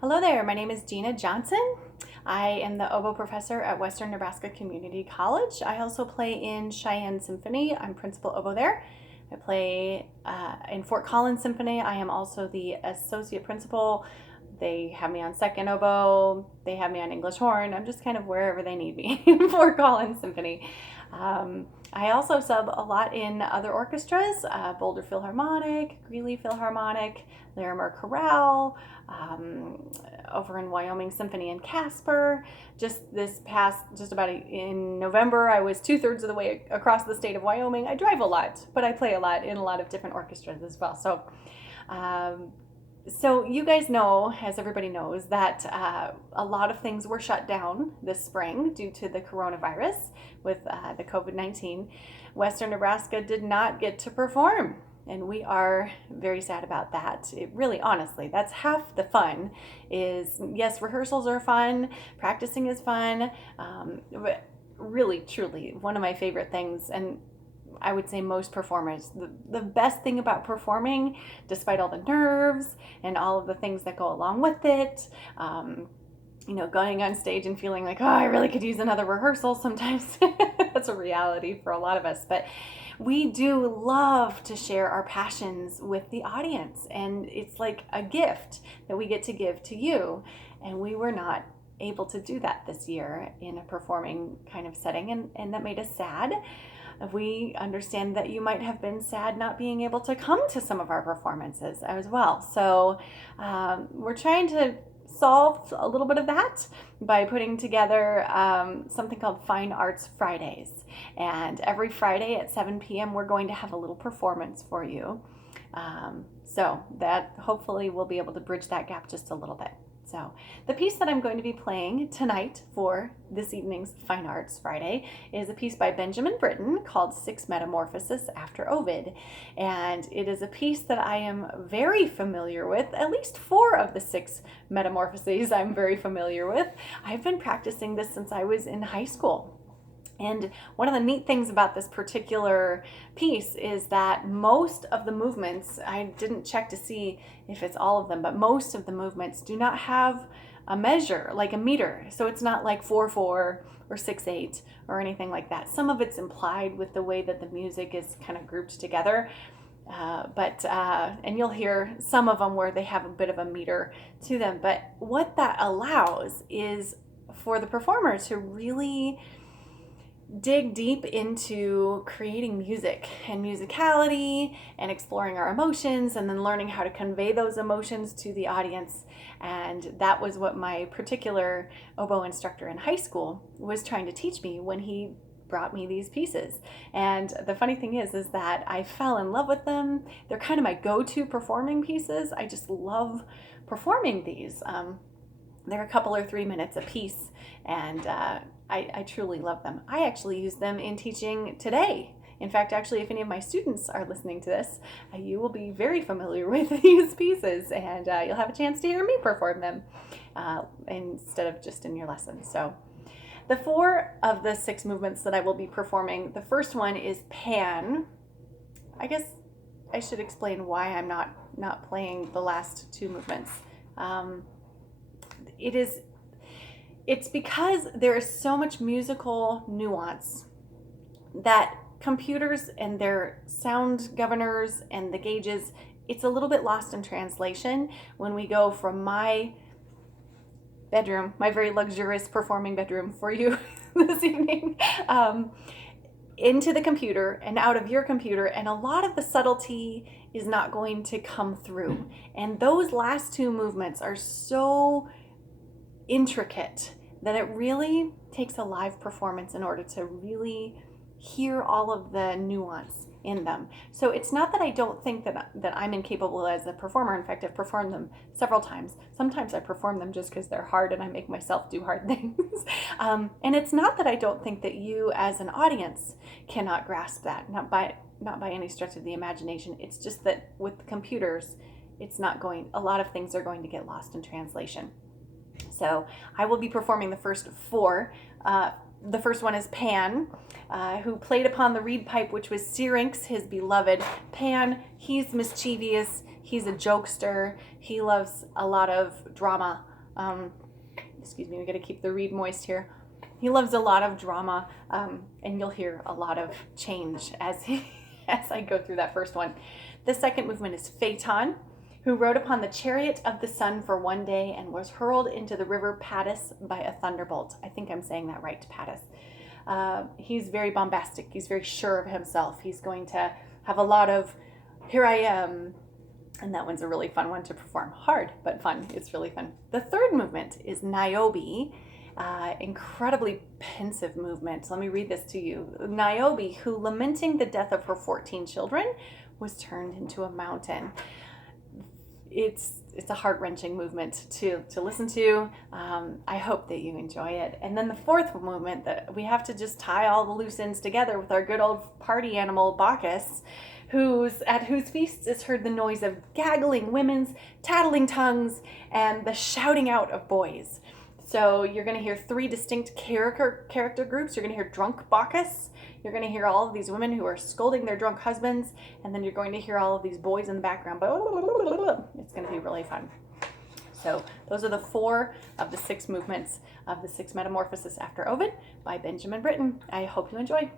Hello there, my name is Gina Johnson. I am the oboe professor at Western Nebraska Community College. I also play in Cheyenne Symphony. I'm principal oboe there. I play in Fort Collins Symphony. I am also the associate principal. They have me on second oboe. They have me on English horn. I'm just kind of wherever they need me in Fort Collins Symphony. I also sub a lot in other orchestras, Boulder Philharmonic, Greeley Philharmonic, Larimer Chorale, over in Wyoming Symphony in Casper. Just in November, I was 2/3 of the way across the state of Wyoming. I drive a lot, but I play a lot in a lot of different orchestras as well. So you guys know, as everybody knows, that a lot of things were shut down this spring due to the coronavirus with the COVID-19. Western Nebraska did not get to perform, and we are very sad about that. It really, honestly, that's half the fun. Yes, rehearsals are fun, practicing is fun, but really, truly, one of my favorite things, and I would say most performers, the best thing about performing, despite all the nerves and all of the things that go along with it, going on stage and feeling like, oh, I really could use another rehearsal sometimes. That's a reality for a lot of us. But we do love to share our passions with the audience. And it's like a gift that we get to give to you. And we were not able to do that this year in a performing kind of setting. And that made us sad. We understand that you might have been sad not being able to come to some of our performances as well. So we're trying to solve a little bit of that by putting together something called Fine Arts Fridays. And every Friday at 7 p.m. we're going to have a little performance for you. So that hopefully we'll be able to bridge that gap just a little bit. So the piece that I'm going to be playing tonight for this evening's Fine Arts Friday is a piece by Benjamin Britten called Six Metamorphoses after Ovid. And it is a piece that I am very familiar with. At least 4 of the 6 metamorphoses I'm very familiar with. I've been practicing this since I was in high school. And one of the neat things about this particular piece is that most of the movements, I didn't check to see if it's all of them, but most of the movements do not have a measure, like a meter. So it's not like 4/4 or 6/8 or anything like that. Some of it's implied with the way that the music is kind of grouped together. And you'll hear some of them where they have a bit of a meter to them. But what that allows is for the performer to really dig deep into creating music and musicality and exploring our emotions and then learning how to convey those emotions to the audience. And that was what my particular oboe instructor in high school was trying to teach me when he brought me these pieces. And the funny thing is that I fell in love with them. They're kind of my go-to performing pieces. I just love performing these. They're a couple or 3 minutes a piece, and I truly love them. I actually use them in teaching today. In fact, actually, if any of my students are listening to this, you will be very familiar with these pieces, and you'll have a chance to hear me perform them instead of just in your lessons. So the 4 of the 6 movements that I will be performing, the first one is Pan. I guess I should explain why I'm not playing the last 2 movements. It's because there is so much musical nuance that computers and their sound governors and the gauges, it's a little bit lost in translation when we go from my bedroom, my very luxurious performing bedroom for you this evening, into the computer and out of your computer, and a lot of the subtlety is not going to come through. And those last 2 movements are so intricate that it really takes a live performance in order to really hear all of the nuance in them. So it's not that I don't think that I'm incapable as a performer. In fact, I've performed them several times. Sometimes I perform them just because they're hard and I make myself do hard things. And it's not that I don't think that you as an audience cannot grasp that, not by any stretch of the imagination. It's just that with computers, a lot of things are going to get lost in translation. So I will be performing the first 4. The first one is Pan, who played upon the reed pipe, which was Syrinx, his beloved. Pan, he's mischievous, He's a jokester. He loves a lot of drama. Excuse me, we got to keep the reed moist here. He loves a lot of drama, and you'll hear a lot of change as I go through that first one. The second movement is Phaeton, who rode upon the chariot of the sun for one day and was hurled into the river Pattis by a thunderbolt. I think I'm saying that right, Pattis. He's very bombastic. He's very sure of himself. He's going to have a lot of, here I am. And that one's a really fun one to perform. Hard, but fun. It's really fun. The third movement is Niobe, incredibly pensive movement. Let me read this to you. Niobe, who lamenting the death of her 14 children, was turned into a mountain. It's a heart-wrenching movement to listen to. I hope that you enjoy it. And then the fourth movement, that we have to just tie all the loose ends together with our good old party animal Bacchus, at whose feasts is heard the noise of gaggling women's, tattling tongues, and the shouting out of boys. So you're going to hear three distinct character groups. You're going to hear drunk Bacchus. You're going to hear all of these women who are scolding their drunk husbands. And then you're going to hear all of these boys in the background. It's going to be really fun. So those are the 4 of the 6 movements of the 6 Metamorphoses after Ovid by Benjamin Britten. I hope you enjoy.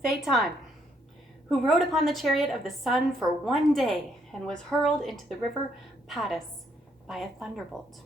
Phaeton, who rode upon the chariot of the sun for one day and was hurled into the river Pattis by a thunderbolt.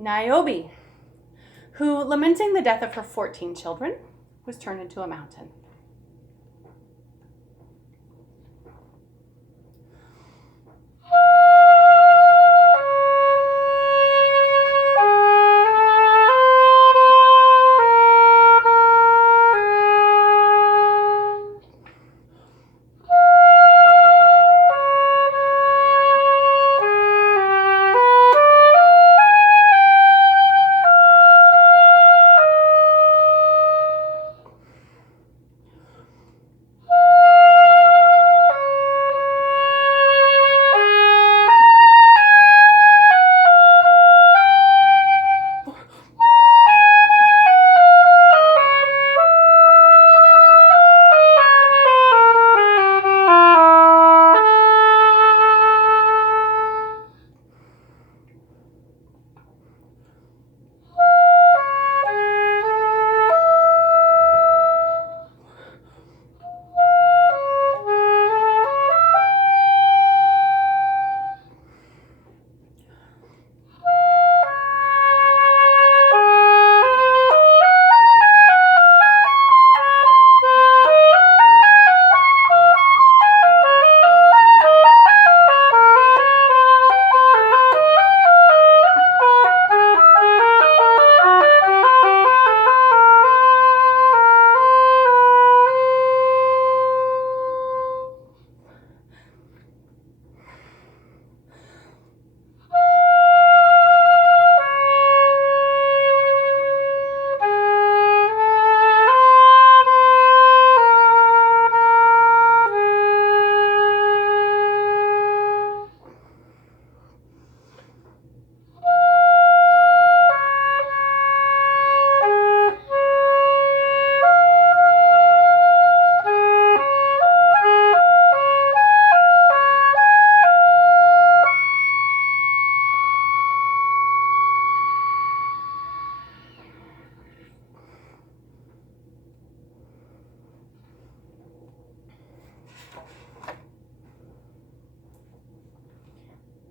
Niobe, who, lamenting the death of her 14 children, was turned into a mountain.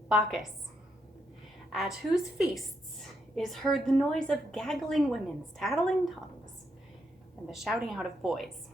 Bacchus, at whose feasts is heard the noise of gaggling women's tattling tongues and the shouting out of boys.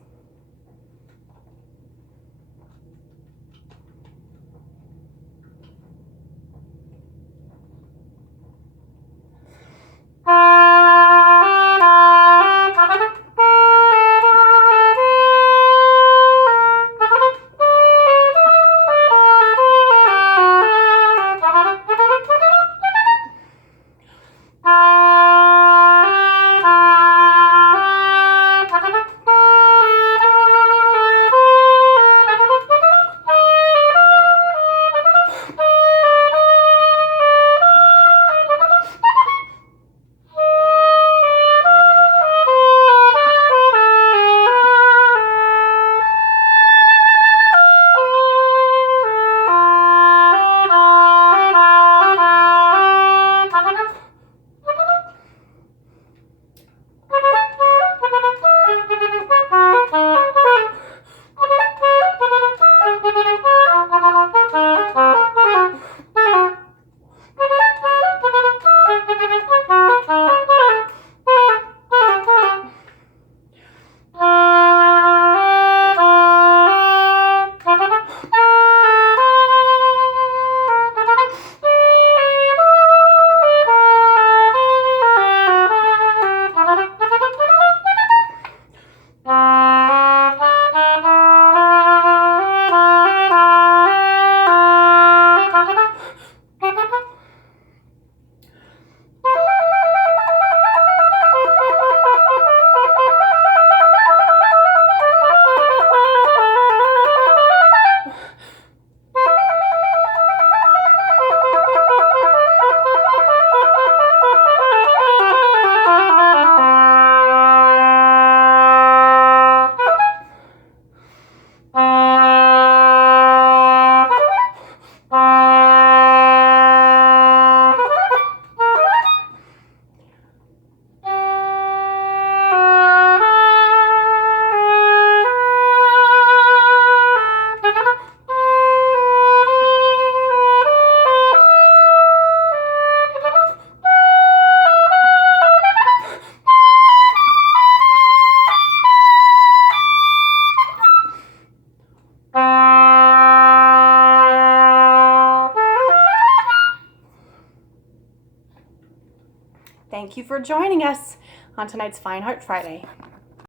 Thank you for joining us on tonight's Fine Heart Friday.